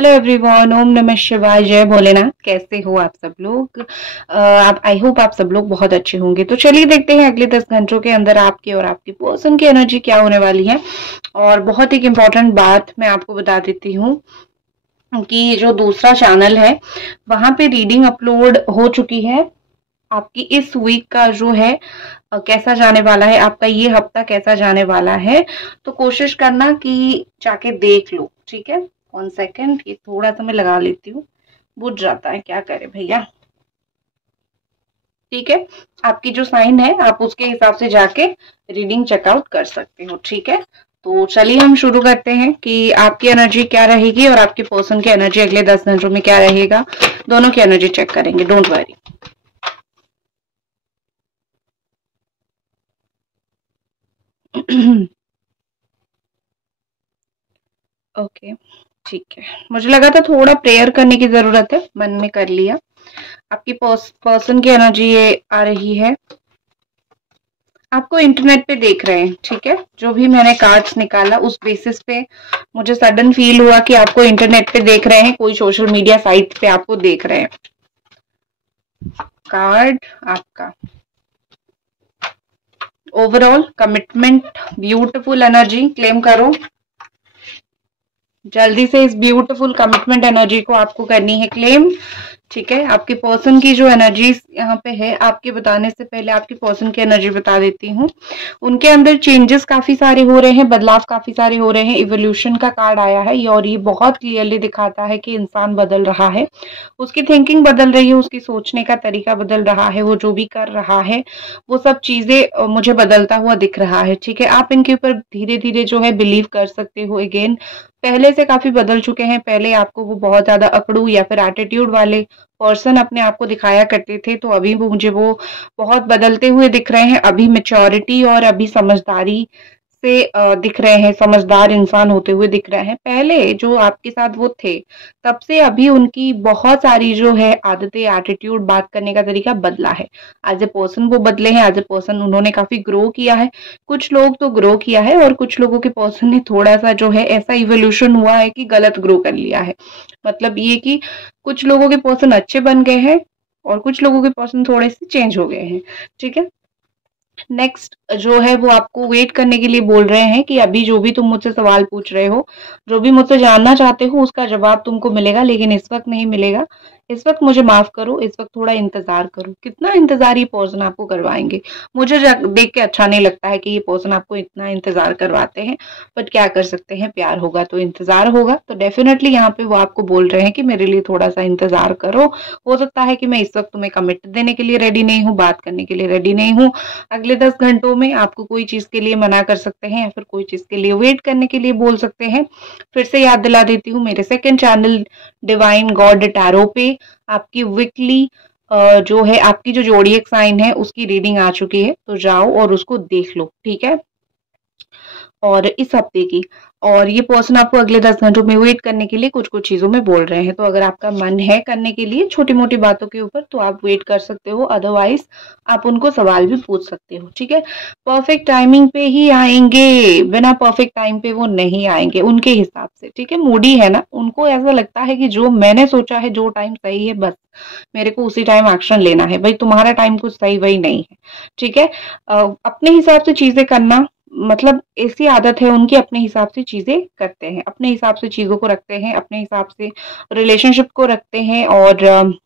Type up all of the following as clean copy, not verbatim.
Hello everyone, ओम नमः शिवाय, जय भोलेनाथ। कैसे हो आप सब लोग? आप आई होप आप सब लोग बहुत अच्छे होंगे। तो चलिए देखते हैं अगले 10 घंटों के अंदर आपकी और आपकी पर्सन की एनर्जी क्या होने वाली है। और बहुत एक इम्पोर्टेंट बात मैं आपको बता देती हूँ कि जो दूसरा चैनल है वहां पे रीडिंग अपलोड हो चुकी है। आपकी इस वीक का जो है कैसा जाने वाला है, आपका ये हफ्ता कैसा जाने वाला है, तो कोशिश करना कि जाके देख लो। ठीक है, 1 सेकेंड, ये थोड़ा सा मैं लगा लेती हूँ, बुझ जाता है, क्या करे भैया। ठीक है, आपकी जो साइन है आप उसके हिसाब से जाके रीडिंग चेकआउट कर सकते हो। ठीक है, तो चलिए हम शुरू करते हैं कि आपकी एनर्जी क्या रहेगी और आपके पर्सन की एनर्जी अगले 10 घंटों में क्या रहेगा। दोनों की एनर्जी चेक करेंगे, डोंट वरी। ओके, ठीक है। मुझे लगा था थोड़ा प्रेयर करने की जरूरत है, मन में कर लिया। आपकी पर्सन की एनर्जी ये आ रही है, आपको इंटरनेट पे देख रहे हैं। ठीक है, जो भी मैंने कार्ड्स निकाला उस बेसिस पे मुझे सडन फील हुआ कि आपको इंटरनेट पे देख रहे हैं, कोई सोशल मीडिया साइट पे आपको देख रहे हैं। कार्ड आपका overall commitment, beautiful energy claim करो। जल्दी से इस ब्यूटीफुल कमिटमेंट एनर्जी को आपको करनी है क्लेम। ठीक है, आपके पर्सन की जो एनर्जी यहाँ पे है, आपके बताने से पहले आपके पर्सन की एनर्जी बता देती हूँ। उनके अंदर चेंजेस काफी सारे हो रहे हैं, बदलाव काफी सारे हो रहे हैं। इवोल्यूशन का कार्ड आया है और ये बहुत क्लियरली दिखाता है कि इंसान बदल रहा है, उसकी थिंकिंग बदल रही है, उसकी सोचने का तरीका बदल रहा है, वो जो भी कर रहा है वो सब चीजें मुझे बदलता हुआ दिख रहा है। ठीक है, आप इनके ऊपर धीरे धीरे जो है बिलीव कर सकते हो। अगेन पहले से काफी बदल चुके हैं। पहले आपको वो बहुत ज्यादा अकड़ू या फिर एटीट्यूड वाले पर्सन अपने आप को दिखाया करते थे, तो अभी वो मुझे वो बहुत बदलते हुए दिख रहे हैं। अभी मैच्योरिटी और अभी समझदारी से दिख रहे हैं, समझदार इंसान होते हुए दिख रहे हैं। पहले जो आपके साथ वो थे तब से अभी उनकी बहुत सारी जो है आदतें, एटीट्यूड, बात करने का तरीका बदला है। एज ए पर्सन वो बदले हैं, एज ए पर्सन उन्होंने काफी ग्रो किया है। कुछ लोग तो ग्रो किया है और कुछ लोगों के पर्सन ने थोड़ा सा जो है ऐसा इवोल्यूशन हुआ है कि गलत ग्रो कर लिया है। मतलब ये कि कुछ लोगों के पर्सन अच्छे बन गए हैं और कुछ लोगों के पर्सन थोड़े से चेंज हो गए हैं। ठीक है, नेक्स्ट जो है वो आपको वेट करने के लिए बोल रहे हैं कि अभी जो भी तुम मुझसे सवाल पूछ रहे हो, जो भी मुझसे जानना चाहते हो, उसका जवाब तुमको मिलेगा, लेकिन इस वक्त नहीं मिलेगा। इस वक्त मुझे माफ करो, इस वक्त थोड़ा इंतजार करो। कितना इंतजार ये पर्सन आपको करवाएंगे, मुझे देख के अच्छा नहीं लगता है कि ये पर्सन आपको इतना इंतजार करवाते हैं, बट क्या कर सकते हैं, प्यार होगा तो इंतजार होगा। तो डेफिनेटली यहाँ पे वो आपको बोल रहे हैं कि मेरे लिए थोड़ा सा इंतजार करो। हो सकता है कि मैं इस वक्त तुम्हें कमिट देने के लिए रेडी नहीं हूँ, बात करने के लिए रेडी नहीं हूँ। अगले 10 घंटों में आपको कोई चीज के लिए मना कर सकते हैं या फिर कोई चीज के लिए वेट करने के लिए बोल सकते हैं। फिर से याद दिला देती हूँ, मेरे second channel divine God tarot पे आपकी वीकली जो है आपकी जो जोडिएक साइन है उसकी रीडिंग आ चुकी है, तो जाओ और उसको देख लो। ठीक है, और इस हफ्ते की, और ये पर्सन आपको अगले 10 घंटों में वेट करने के लिए कुछ कुछ चीजों में बोल रहे हैं। तो अगर आपका मन है करने के लिए छोटी मोटी बातों के ऊपर तो आप वेट कर सकते हो, अदरवाइज आप उनको सवाल भी पूछ सकते हो। ठीक है, परफेक्ट टाइमिंग पे ही आएंगे, बिना परफेक्ट टाइम पे वो नहीं आएंगे उनके हिसाब से। ठीक है, मूडी है ना, उनको ऐसा लगता है कि जो मैंने सोचा है, जो टाइम सही है, बस मेरे को उसी टाइम एक्शन लेना है। भाई तुम्हारा टाइम कुछ सही वही नहीं है। ठीक है, अपने हिसाब से चीजें करना, मतलब ऐसी आदत है उनकी, अपने हिसाब से चीजें करते हैं, अपने हिसाब से चीजों को रखते हैं, अपने हिसाब से रिलेशनशिप को रखते हैं। और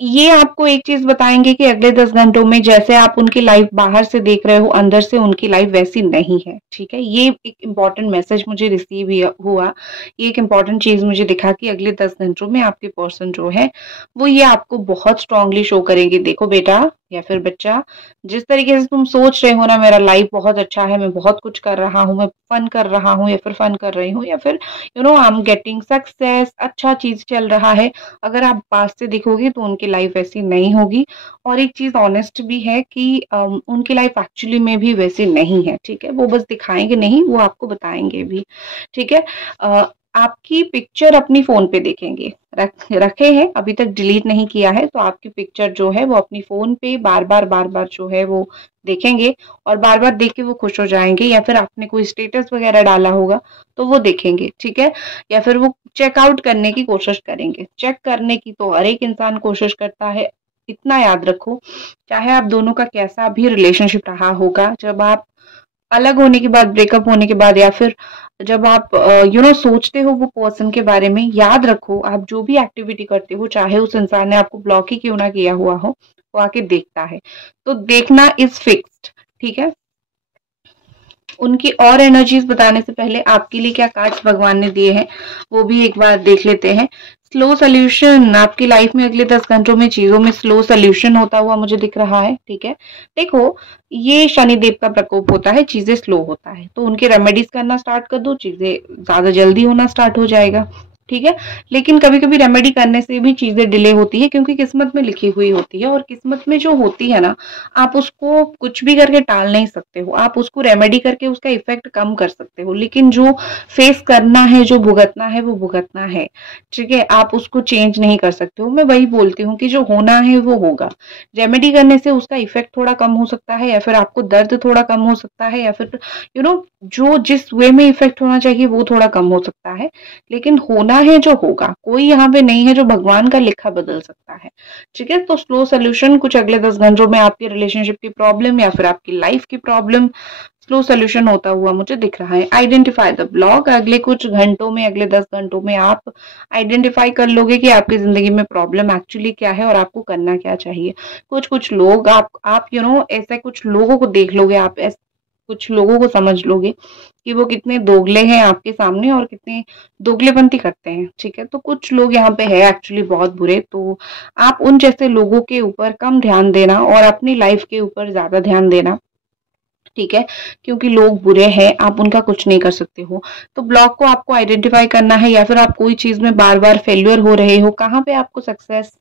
ये आपको एक चीज बताएंगे कि अगले 10 घंटों में जैसे आप उनकी लाइफ बाहर से देख रहे हो, अंदर से उनकी लाइफ वैसी नहीं है। ठीक है, ये एक इम्पॉर्टेंट मैसेज मुझे रिसीव हुआ, ये एक इम्पॉर्टेंट चीज मुझे दिखा कि अगले 10 घंटों में आपके पर्सन जो है वो ये आपको बहुत स्ट्रांगली शो करेंगे। देखो बेटा या फिर बच्चा, जिस तरीके से तुम सोच रहे हो ना, मेरा लाइफ बहुत अच्छा है, मैं बहुत कुछ कर रहा हूँ, मैं फन कर रहा हूँ या फिर फन कर रही हूँ, या फिर आई एम गेटिंग सक्सेस, अच्छा चीज चल रहा है, अगर आप पास से देखोगे तो उनकी लाइफ ऐसी नहीं होगी। और एक चीज ऑनेस्ट भी है कि उनकी लाइफ एक्चुअली में भी वैसी नहीं है। ठीक है, वो बस दिखाएंगे नहीं, वो आपको बताएंगे भी। ठीक है, आपकी पिक्चर अपनी फोन पे देखेंगे, रखे हैं अभी तक डिलीट नहीं किया है, तो आपकी पिक्चर जो है वो अपनी फोन पे बार बार जो है वो देखेंगे, और बार बार देख के वो खुश हो जाएंगे, या फिर आपने कोई स्टेटस वगैरह डाला होगा तो वो देखेंगे, ठीक है। या फिर वो चेकआउट करने की कोशिश करेंगे। चेक करने की तो हर एक इंसान कोशिश करता है, इतना याद रखो, चाहे आप दोनों का कैसा भी रिलेशनशिप रहा होगा, जब आप अलग होने के बाद, ब्रेकअप होने के बाद, या फिर जब आप सोचते हो वो पर्सन के बारे में, याद रखो आप जो भी एक्टिविटी करते हो, चाहे उस इंसान ने आपको ब्लॉक ही क्यों ना किया हुआ हो, वो आके देखता है। तो देखना इज फिक्स्ड, ठीक है। उनकी और एनर्जीज बताने से पहले आपके लिए क्या कार्ड्स भगवान ने दिए हैं वो भी एक बार देख लेते हैं। स्लो सोल्यूशन, आपकी लाइफ में अगले 10 घंटों में चीजों में स्लो सोल्यूशन होता हुआ मुझे दिख रहा है, ठीक है। देखो, ये शनिदेव का प्रकोप होता है, चीजें स्लो होता है, तो उनके रेमेडीज करना स्टार्ट कर दो, चीजें ज्यादा जल्दी होना स्टार्ट हो जाएगा, ठीक है। लेकिन कभी कभी रेमेडी करने से भी चीजें डिले होती है, क्योंकि किस्मत में लिखी हुई होती है, और किस्मत में जो होती है ना, आप उसको कुछ भी करके टाल नहीं सकते हो। आप उसको रेमेडी करके उसका इफेक्ट कम कर सकते हो, लेकिन जो फेस करना है, जो भुगतना है, वो भुगतना है, ठीक है। आप उसको चेंज नहीं कर सकते हो। मैं वही बोलती हूँ कि जो होना है वो होगा। रेमेडी करने से उसका इफेक्ट थोड़ा कम हो सकता है, या फिर आपको दर्द थोड़ा कम हो सकता है, या फिर जो जिस वे में इफेक्ट होना चाहिए वो थोड़ा कम हो सकता है, लेकिन होना है जो होगा। कोई यहाँ पे नहीं है जो भगवान का लिखा बदल सकता है, ठीक है। तो स्लो सोल्यूशन, कुछ अगले 10 घंटों में आपके रिलेशनशिप की प्रॉब्लम या फिर आपकी लाइफ की प्रॉब्लम स्लो सोल्यूशन होता हुआ मुझे दिख रहा है। आइडेंटिफाई द ब्लॉक, अगले कुछ घंटों में, अगले 10 घंटों में आप आइडेंटिफाई कर लोगे कि आपकी जिंदगी में प्रॉब्लम एक्चुअली क्या है और आपको करना क्या चाहिए। कुछ लोग आप ऐसे कुछ लोगों को देख लोगे, आप ऐसे कुछ लोगों को समझ लोगे कि वो कितने दोगले हैं आपके सामने और कितने दोगलेपंती करते हैं, ठीक है। तो कुछ लोग यहाँ पे है एक्चुअली बहुत बुरे, तो आप उन जैसे लोगों के ऊपर कम ध्यान देना और अपनी लाइफ के ऊपर ज्यादा ध्यान देना, ठीक है। क्योंकि लोग बुरे हैं, आप उनका कुछ नहीं कर सकते हो। तो ब्लॉक को आपको आइडेंटिफाई करना है, या फिर आप कोई चीज में बार बार फेल्यूर हो रहे हो, कहाँ पे आपको सक्सेस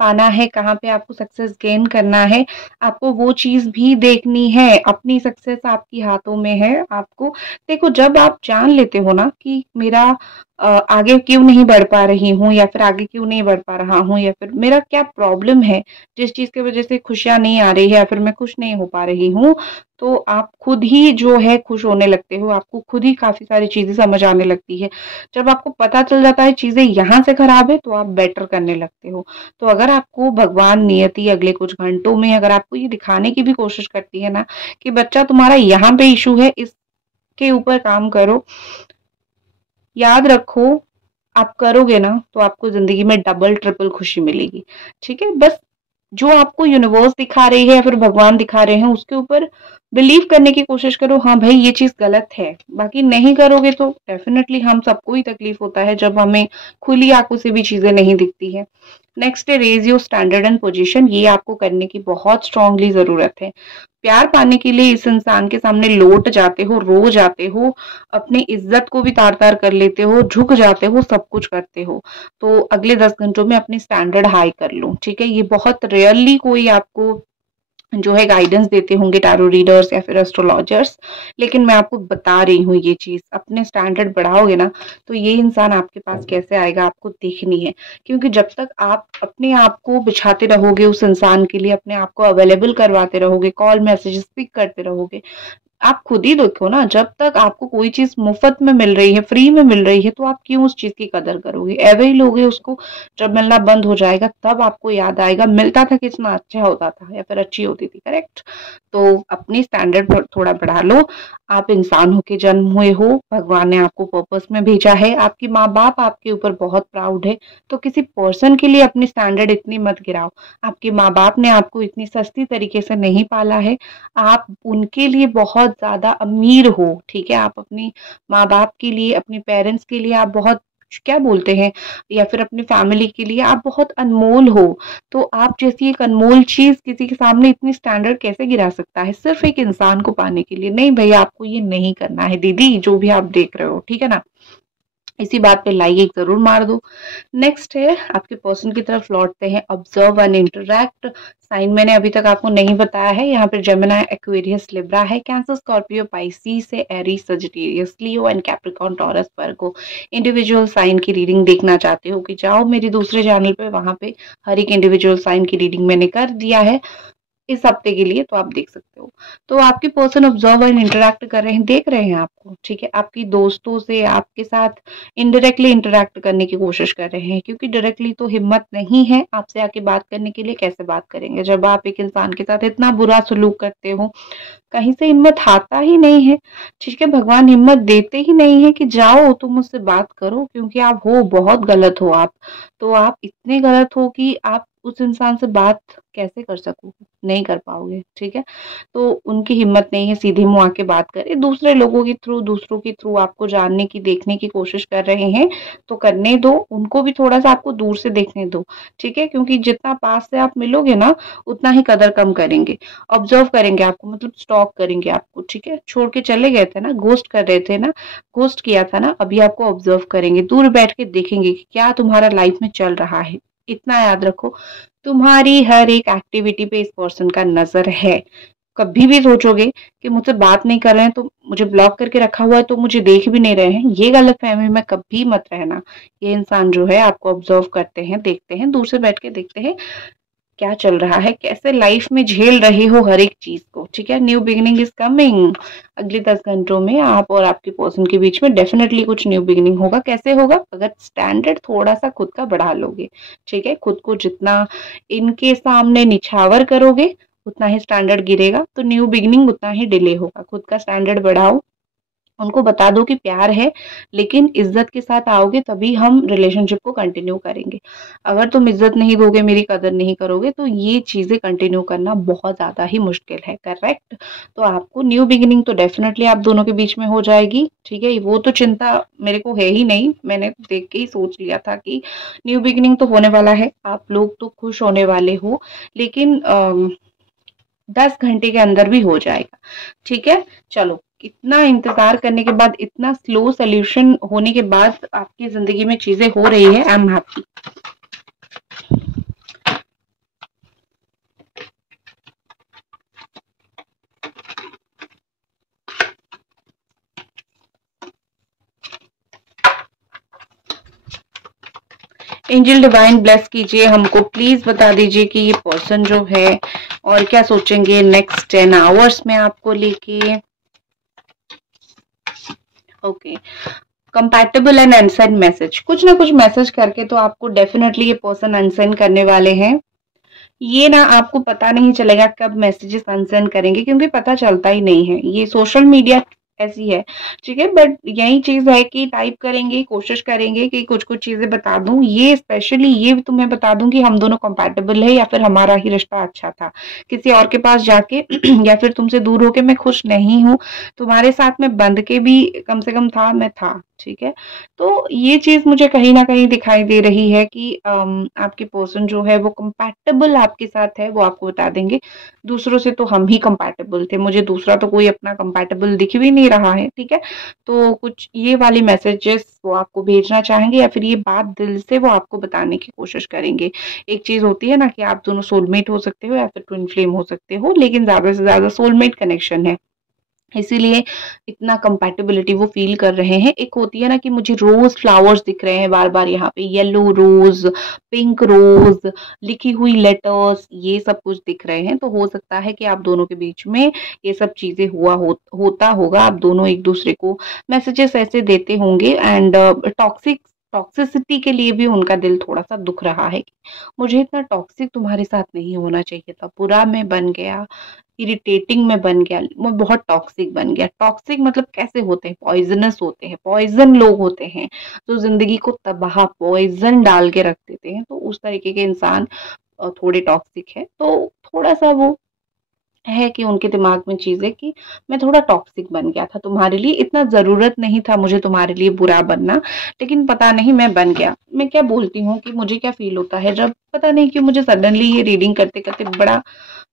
पाना है, कहाँ पे आपको सक्सेस गेन करना है, आपको वो चीज भी देखनी है। अपनी सक्सेस आपकी हाथों में है। आपको देखो, जब आप जान लेते हो ना कि मेरा आगे क्यों नहीं बढ़ पा रही हूँ, या फिर आगे क्यों नहीं बढ़ पा रहा हूँ, या फिर मेरा क्या प्रॉब्लम है जिस चीज की वजह से खुशियां नहीं आ रही है, या फिर मैं खुश नहीं हो पा रही हूँ, तो आप खुद ही जो है खुश होने लगते हो। आपको खुद ही काफी सारी चीजें समझ आने लगती है। जब आपको पता चल जाता है चीजें यहाँ से खराब है, तो आप बेटर करने लगते हो। तो अगर आपको भगवान नियति अगले कुछ घंटों में अगर आपको ये दिखाने की भी कोशिश करती है ना कि बच्चा तुम्हारा यहाँ पे इशू है, इसके ऊपर काम करो, याद रखो, आप करोगे ना तो आपको जिंदगी में डबल ट्रिपल खुशी मिलेगी, ठीक है। बस जो आपको यूनिवर्स दिखा रही है या फिर भगवान दिखा रहे हैं उसके ऊपर बिलीव करने की कोशिश करो, हाँ भाई ये चीज गलत है। बाकी नहीं करोगे तो डेफिनेटली हम सबको ही तकलीफ होता है जब हमें खुली आंखों से भी चीजें नहीं दिखती है। नेक्स्ट है raise your standard and position, ये आपको करने की बहुत स्ट्रांगली जरूरत है। प्यार पाने के लिए इस इंसान के सामने लौट जाते हो, रो जाते हो, अपनी इज्जत को भी तार तार कर लेते हो, झुक जाते हो, सब कुछ करते हो। तो अगले 10 घंटों में अपनी स्टैंडर्ड हाई कर लो, ठीक है। ये बहुत रेयरली कोई आपको जो है गाइडेंस देते होंगे, टैरो रीडर्स या फिर एस्ट्रोलॉजर्स, लेकिन मैं आपको बता रही हूँ ये चीज। अपने स्टैंडर्ड बढ़ाओगे ना तो ये इंसान आपके पास कैसे आएगा आपको देखनी है। क्योंकि जब तक आप अपने आप को बिछाते रहोगे उस इंसान के लिए, अपने आप को अवेलेबल करवाते रहोगे, कॉल मैसेजेस पिक करते रहोगे, आप खुद ही देखो ना, जब तक आपको कोई चीज मुफ्त में मिल रही है, फ्री में मिल रही है, तो आप क्यों उस चीज की कदर करोगे? एवे ही लोगे उसको। जब मिलना बंद हो जाएगा तब आपको याद आएगा मिलता था कितना अच्छा होता था या फिर अच्छी होती थी, करेक्ट। तो अपनी स्टैंडर्ड थोड़ा बढ़ा लो। आप इंसान होके जन्म हुए हो, भगवान ने आपको पर्पस में भेजा है, आपकी माँ बाप आपके ऊपर बहुत प्राउड है। तो किसी पर्सन के लिए अपनी स्टैंडर्ड इतनी मत गिराओ। आपके माँ बाप ने आपको इतनी सस्ती तरीके से नहीं पाला है, आप उनके लिए बहुत ज्यादा अमीर हो, ठीक है। आप अपनी माँ बाप के लिए, अपने पेरेंट्स के लिए आप बहुत, क्या बोलते हैं, या फिर अपनी फैमिली के लिए आप बहुत अनमोल हो। तो आप जैसी एक अनमोल चीज किसी के सामने इतनी स्टैंडर्ड कैसे गिरा सकता है सिर्फ एक इंसान को पाने के लिए? नहीं भैया, आपको ये नहीं करना है दीदी, जो भी आप देख रहे हो, ठीक है ना। इसी बात पे लाइक जरूर मार दो। नेक्स्ट है आपके पर्सन की तरफ लौटते हैं, ऑब्जर्व एंड इंटरैक्ट। साइन मैंने अभी तक आपको नहीं बताया है, यहाँ पे जेमिनी, एक्वेरियस, लिब्रा है, कैंसर, स्कॉर्पियो, पाइसिस है, Aries, Sagittarius, Leo and Capricorn, Taurus, Virgo. Individual sign की रीडिंग देखना चाहते हो कि जाओ मेरे दूसरे चैनल पे, वहां पे हर एक इंडिविजुअल साइन की रीडिंग मैंने कर दिया है इस हफ्ते के लिए, तो आप देख सकते हो। तो आपके पर्सन ऑब्जर्व एंड इंटरैक्ट कर रहे हैं, देख रहे हैं आपको, ठीक है। आपकी दोस्तों से आपके साथ इनडायरेक्टली इंटरैक्ट करने की कोशिश कर रहे हैं, क्योंकि डायरेक्टली तो हिम्मत नहीं है आपसे आके बात करने के लिए। कैसे बात करेंगे जब आप एक इंसान के साथ इतना बुरा सलूक करते हो? कहीं से हिम्मत आता ही नहीं है, ठीक है। भगवान हिम्मत देते ही नहीं है कि जाओ तुम मुझसे बात करो, क्योंकि आप हो बहुत गलत हो। आप तो आप इतने गलत हो कि आप उस इंसान से बात कैसे कर सकोगे? नहीं कर पाओगे, ठीक है। तो उनकी हिम्मत नहीं है सीधे मुंह आके बात करे, दूसरे लोगों के थ्रू, दूसरों के थ्रू आपको जानने की, देखने की कोशिश कर रहे हैं। तो करने दो उनको भी, थोड़ा सा आपको दूर से देखने दो, ठीक है। क्योंकि जितना पास से आप मिलोगे ना, उतना ही कदर कम करेंगे, ऑब्जर्व करेंगे आपको, मतलब स्टॉक करेंगे आपको, ठीक है। छोड़ के चले गए थे ना, घोस्ट कर रहे थे ना, घोस्ट किया था ना, अभी आपको ऑब्जर्व करेंगे, दूर बैठ के देखेंगे कि क्या तुम्हारा लाइफ में चल रहा है। इतना याद रखो, तुम्हारी हर एक एक्टिविटी पे इस पर्सन का नजर है। कभी भी सोचोगे कि मुझसे बात नहीं कर रहे हैं तो मुझे ब्लॉक करके रखा हुआ है तो मुझे देख भी नहीं रहे हैं, ये गलतफहमी में कभी मत रहना। ये इंसान जो है आपको ऑब्जर्व करते हैं, देखते हैं, दूर से बैठ के देखते हैं क्या चल रहा है, कैसे लाइफ में झेल रहे हो हर एक चीज को, ठीक है। New beginning is coming. अगले 10 घंटों में आप और आपके पर्सन के बीच में डेफिनेटली कुछ न्यू बिगिनिंग होगा। कैसे होगा? अगर स्टैंडर्ड थोड़ा सा खुद का बढ़ा लोगे, ठीक है। खुद को जितना इनके सामने निछावर करोगे उतना ही स्टैंडर्ड गिरेगा, तो न्यू बिगिनिंग उतना ही डिले होगा। खुद का स्टैंडर्ड बढ़ाओ, उनको बता दो कि प्यार है, लेकिन इज्जत के साथ आओगे तभी हम रिलेशनशिप को कंटिन्यू करेंगे। अगर तुम इज्जत नहीं दोगे, मेरी कदर नहीं करोगे, तो ये चीजें कंटिन्यू करना बहुत ज्यादा ही मुश्किल है, करेक्ट। तो आपको न्यू बिगिनिंग तो डेफिनेटली आप दोनों के बीच में हो जाएगी, ठीक है। वो तो चिंता मेरे को है ही नहीं, मैंने देख के ही सोच लिया था कि न्यू बिगिनिंग तो होने वाला है, आप लोग तो खुश होने वाले हो, लेकिन 10 घंटे के अंदर भी हो जाएगा, ठीक है। चलो, इतना इंतजार करने के बाद, इतना स्लो सोल्यूशन होने के बाद आपकी जिंदगी में चीजें हो रही है, I am happy. Angel divine bless कीजिए हमको, प्लीज बता दीजिए कि ये पर्सन जो है और क्या सोचेंगे नेक्स्ट 10 आवर्स में आपको लेके। Okay, compatible and unsent message, कुछ ना कुछ मैसेज करके तो आपको डेफिनेटली ये पर्सन अनसेंड करने वाले हैं। ये ना आपको पता नहीं चलेगा कब मैसेजेस अनसेंड करेंगे, क्योंकि पता चलता ही नहीं है, ये सोशल मीडिया ऐसी है, ठीक है। बट यही चीज है कि टाइप करेंगे, कोशिश करेंगे कि कुछ कुछ चीजें बता दूं, ये स्पेशली ये तुम्हें बता दूं कि हम दोनों कंपैटिबल है या फिर हमारा ही रिश्ता अच्छा था। किसी और के पास जाके या फिर तुमसे दूर होके मैं खुश नहीं हूँ, तुम्हारे साथ में बंध के भी कम से कम था, मैं था, ठीक है। तो ये चीज मुझे कहीं ना कहीं दिखाई दे रही है कि आपके पर्सन जो है वो कंपैटिबल आपके साथ है, वो आपको बता देंगे। दूसरों से तो हम ही कंपैटिबल थे, मुझे दूसरा तो कोई अपना कंपैटिबल दिख भी नहीं रहा है, ठीक है। तो कुछ ये वाली मैसेजेस वो आपको भेजना चाहेंगे, या फिर ये बात दिल से वो आपको बताने की कोशिश करेंगे। एक चीज होती है ना कि आप दोनों सोलमेट हो सकते हो या फिर ट्विन फ्लेम हो सकते हो, लेकिन ज्यादा से ज्यादा सोलमेट कनेक्शन है, इसीलिए इतना कंपैटिबिलिटी वो फील कर रहे हैं। एक होती है ना कि मुझे रोज फ्लावर्स दिख रहे हैं बार बार, यहाँ पे येलो रोज, पिंक रोज, लिखी हुई लेटर्स, ये सब कुछ दिख रहे हैं। तो हो सकता है कि आप दोनों के बीच में ये सब चीजें होता होगा, आप दोनों एक दूसरे को मैसेजेस ऐसे देते होंगे। एंड टॉक्सिसिटी के लिए भी उनका दिल थोड़ा सा दुख रहा है कि मुझे इतना टॉक्सिक तुम्हारे साथ नहीं होना चाहिए था, बुरा मैं बन गया, इरिटेटिंग में बन गया, मैं बहुत टॉक्सिक बन गया। टॉक्सिक मतलब कैसे होते हैं? पॉइजनस होते हैं, पॉइजन लोग होते हैं, तो जिंदगी को तबाह पॉइजन डाल के रख देते हैं। तो उस तरीके के इंसान थोड़े टॉक्सिक है। तो थोड़ा सा वो है कि उनके दिमाग में चीज है कि मैं थोड़ा टॉक्सिक बन गया था तुम्हारे लिए, इतना जरूरत नहीं था मुझे तुम्हारे लिए बुरा बनना, लेकिन पता नहीं मैं बन गया। मैं क्या बोलती हूँ कि मुझे क्या फील होता है जब पता नहीं क्यों मुझे सडनली ये रीडिंग करते करते बड़ा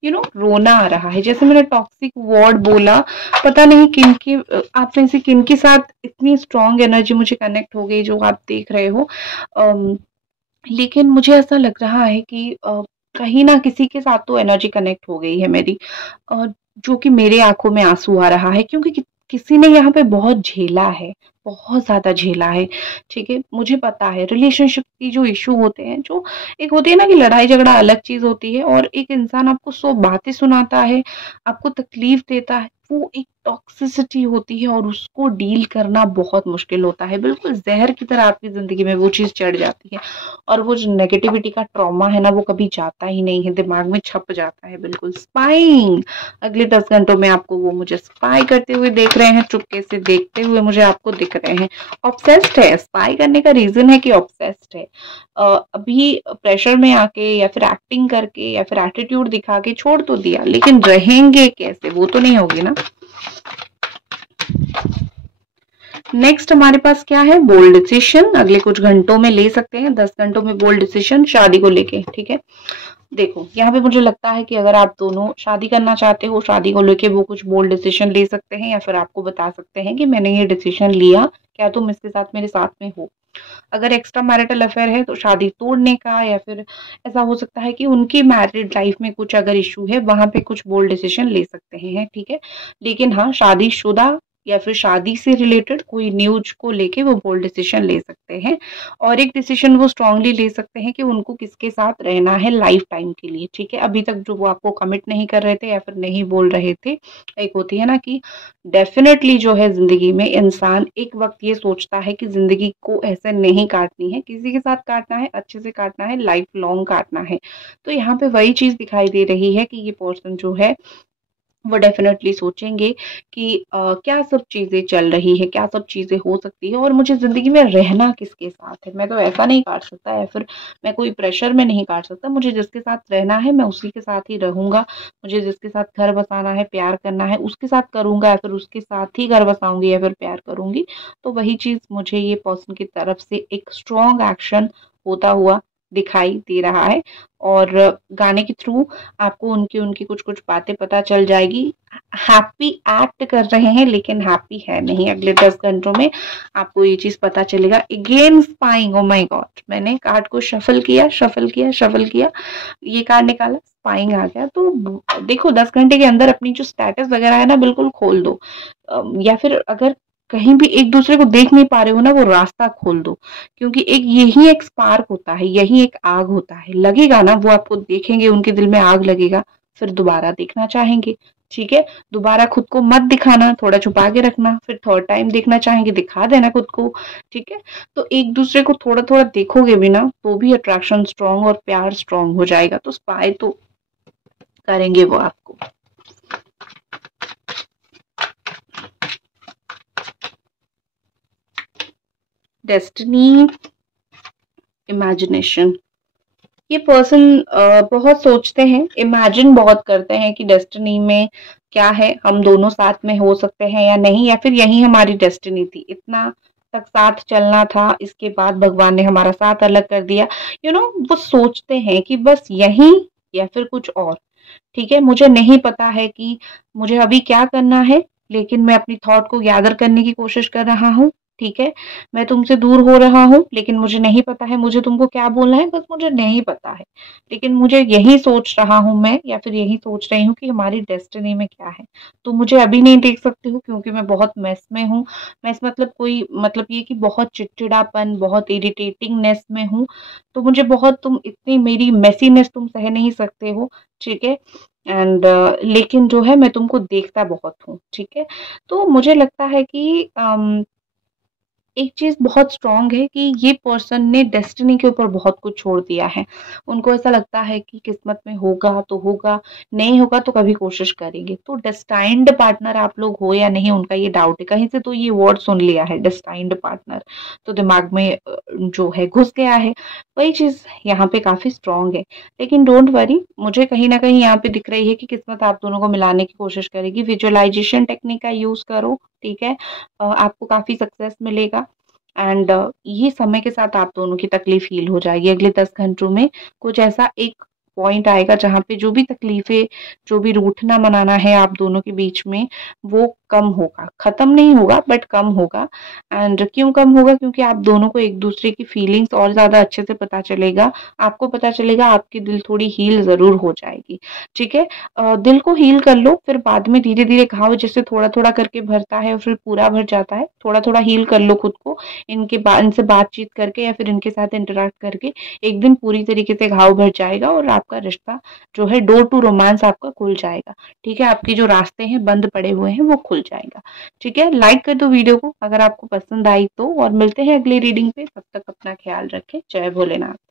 रोना आ रहा है। जैसे मैंने टॉक्सिक वर्ड बोला, पता नहीं किन की आप में से किन के साथ इतनी स्ट्रॉन्ग एनर्जी मुझे कनेक्ट हो गई जो आप देख रहे हो। लेकिन मुझे ऐसा लग रहा है कि कहीं ना किसी के साथ तो एनर्जी कनेक्ट हो गई है मेरी, जो कि मेरे आंखों में आंसू आ रहा है, क्योंकि किसी ने यहाँ पे बहुत झेला है, बहुत ज्यादा झेला है। ठीक है, मुझे पता है रिलेशनशिप की जो इशू होते हैं, जो एक होती है ना कि लड़ाई झगड़ा अलग चीज होती है, और एक इंसान आपको 100 बातें सुनाता है, आपको तकलीफ देता है, वो एक टॉक्सिसिटी होती है, और उसको डील करना बहुत मुश्किल होता है। बिल्कुल जहर की तरह आपकी जिंदगी में वो चीज चढ़ जाती है, और वो जो नेगेटिविटी का ट्रॉमा है ना, वो कभी जाता ही नहीं है, दिमाग में छप जाता है। बिल्कुल स्पाइंग, अगले 10 घंटों में आपको वो मुझे स्पाई करते हुए देख रहे हैं, चुपके से देखते हुए मुझे आपको दिख रहे हैं। ऑब्सेस्ड है, स्पाई करने का रीजन है कि ऑब्सेस्ड है। अभी प्रेशर में आके या फिर एक्टिंग करके या फिर एटीट्यूड दिखा के छोड़ तो दिया, लेकिन रहेंगे कैसे, वो तो नहीं होगी ना। नेक्स्ट हमारे पास क्या है, बोल्ड डिसीजन अगले कुछ घंटों में ले सकते हैं, 10 घंटों में बोल्ड डिसीजन शादी को लेके। ठीक है, देखो यहाँ पे मुझे लगता है कि अगर आप दोनों शादी करना चाहते हो, शादी को लेके वो कुछ बोल्ड डिसीजन ले सकते हैं, या फिर आपको बता सकते हैं कि मैंने ये डिसीजन लिया, क्या तुम इसके साथ मेरे साथ में हो। अगर एक्स्ट्रा मैरिटल अफेयर है तो शादी तोड़ने का, या फिर ऐसा हो सकता है कि उनकी मैरिड लाइफ में कुछ अगर इशू है, वहां पे कुछ बोल्ड डिसीजन ले सकते हैं। ठीक है, लेकिन हाँ, शादीशुदा या फिर शादी से रिलेटेड कोई न्यूज को लेके वो बोल्ड डिसीजन ले सकते हैं। और एक डिसीजन वो स्ट्रांगली ले सकते हैं कि उनको किसके साथ रहना है लाइफ टाइम के लिए। ठीक है, अभी तक जो वो आपको कमिट नहीं कर रहे थे या फिर नहीं बोल रहे थे, एक होती है ना कि डेफिनेटली जो है जिंदगी में इंसान एक वक्त ये सोचता है कि जिंदगी को ऐसे नहीं काटनी है, किसी के साथ काटना है, अच्छे से काटना है, लाइफ लॉन्ग काटना है। तो यहाँ पे वही चीज दिखाई दे रही है कि ये पर्सन जो है वो डेफिनेटली सोचेंगे कि क्या सब चीजें चल रही है, क्या सब चीजें हो सकती है, और मुझे जिंदगी में रहना किसके साथ है। मैं तो ऐसा नहीं काट सकता, या फिर मैं कोई प्रेशर में नहीं काट सकता। मुझे जिसके साथ रहना है मैं उसी के साथ ही रहूंगा। मुझे जिसके साथ घर बसाना है, प्यार करना है, उसके साथ करूंगा, या फिर उसके साथ ही घर बसाऊंगी या फिर प्यार करूंगी। तो वही चीज मुझे ये पर्सन की तरफ से एक स्ट्रॉन्ग एक्शन होता हुआ दिखाई दे रहा है। और गाने के थ्रू आपको उनकी उनकी कुछ कुछ बातें पता चल जाएगी। हैप्पी एक्ट कर रहे हैं लेकिन हैप्पी है नहीं। अगले 10 घंटों में आपको ये चीज पता चलेगा। Again spying, oh my God, मैंने कार्ड को शफल किया, शफल किया, शफल किया, ये कार्ड निकाला, स्पाइंग आ गया। तो देखो 10 घंटे के अंदर अपनी जो स्टेटस वगैरह है ना, बिल्कुल खोल दो। या फिर अगर कहीं भी एक दूसरे को देख नहीं पा रहे हो ना, वो रास्ता खोल दो, क्योंकि एक यही एक स्पार्क होता है, यही एक आग होता है। लगेगा ना, वो आपको देखेंगे, उनके दिल में आग लगेगा, फिर दोबारा देखना चाहेंगे। ठीक है, दोबारा खुद को मत दिखाना, थोड़ा छुपा के रखना, फिर थर्ड टाइम देखना चाहेंगे, दिखा देना खुद को। ठीक है, तो एक दूसरे को थोड़ा थोड़ा देखोगे भी ना, तो भी अट्रैक्शन स्ट्रांग और प्यार स्ट्रांग हो जाएगा। तो स्पाई तो करेंगे वो आपको। डेस्टिनी, इमेजिनेशन, ये पर्सन बहुत सोचते हैं, इमेजिन बहुत करते हैं कि डेस्टिनी में क्या है, हम दोनों साथ में हो सकते हैं या नहीं, या फिर यही हमारी डेस्टिनी थी, इतना तक साथ चलना था, इसके बाद भगवान ने हमारा साथ अलग कर दिया। वो सोचते हैं कि बस यही या फिर कुछ और। ठीक है, मुझे नहीं पता है कि मुझे अभी क्या करना है, लेकिन मैं अपनी थॉट को गैदर करने की कोशिश कर रहा हूँ। ठीक है, मैं तुमसे दूर हो रहा हूँ, लेकिन मुझे नहीं पता है मुझे तुमको क्या बोलना है, बस मुझे नहीं पता है। लेकिन मुझे यही सोच रहा हूँ मैं, या फिर यही सोच रही हूँ कि हमारी डेस्टिनी में क्या है। तो मुझे अभी नहीं देख सकती हूँ, क्योंकि मैं बहुत मेस में हूँ। मेस मतलब कोई मतलब ये कि बहुत चिड़चिड़ापन, बहुत इरिटेटिंगनेस में हूँ। तो मुझे बहुत, तुम इतनी मेरी मेसीनेस तुम सह नहीं सकते हो। ठीक है, एंड लेकिन जो है मैं तुमको देखता बहुत हूँ। ठीक है, तो मुझे लगता है कि एक चीज बहुत स्ट्रांग है कि ये पर्सन ने डेस्टिनी के ऊपर बहुत कुछ छोड़ दिया है। उनको ऐसा लगता है कि किस्मत में होगा तो होगा, नहीं होगा तो कभी कोशिश करेंगे। तो डेस्टाइंड पार्टनर आप लोग हो या नहीं, उनका ये डाउट है। कहीं से तो ये वर्ड सुन लिया है डेस्टाइंड पार्टनर, तो दिमाग में जो है घुस गया है। वही चीज यहाँ पे काफी स्ट्रांग है। लेकिन डोंट वरी, मुझे कहीं ना कहीं यहाँ पे दिख रही है कि किस्मत आप दोनों को मिलाने की कोशिश करेगी। विजुअलाइजेशन टेक्निक का यूज करो। ठीक है, आपको काफी सक्सेस मिलेगा। एंड ये समय के साथ आप दोनों की तकलीफ हील हो जाएगी। अगले 10 घंटों में कुछ ऐसा एक पॉइंट आएगा जहाँ पे जो भी तकलीफें, जो भी रूठना मनाना है आप दोनों के बीच में, वो कम होगा। खत्म नहीं होगा बट कम होगा। एंड क्यों कम होगा? क्योंकि आप दोनों को एक दूसरे की फीलिंग्स और ज्यादा अच्छे से पता चलेगा, आपको पता चलेगा, आपकी दिल थोड़ी हील जरूर हो जाएगी। ठीक है, दिल को हील कर लो, फिर बाद में धीरे धीरे घाव जैसे थोड़ा थोड़ा करके भरता है और फिर पूरा भर जाता है, थोड़ा थोड़ा हील कर लो खुद को। इनसे बातचीत करके या फिर इनके साथ इंटरेक्ट करके एक दिन पूरी तरीके से घाव भर जाएगा और आपका रिश्ता जो है, डोर टू रोमांस आपका खुल जाएगा। ठीक है, आपके जो रास्ते हैं बंद पड़े हुए हैं वो खुल जाएगा। ठीक है, लाइक कर दो वीडियो को अगर आपको पसंद आई तो, और मिलते हैं अगली रीडिंग पे। तब तक अपना ख्याल रखें। जय भोलेनाथ।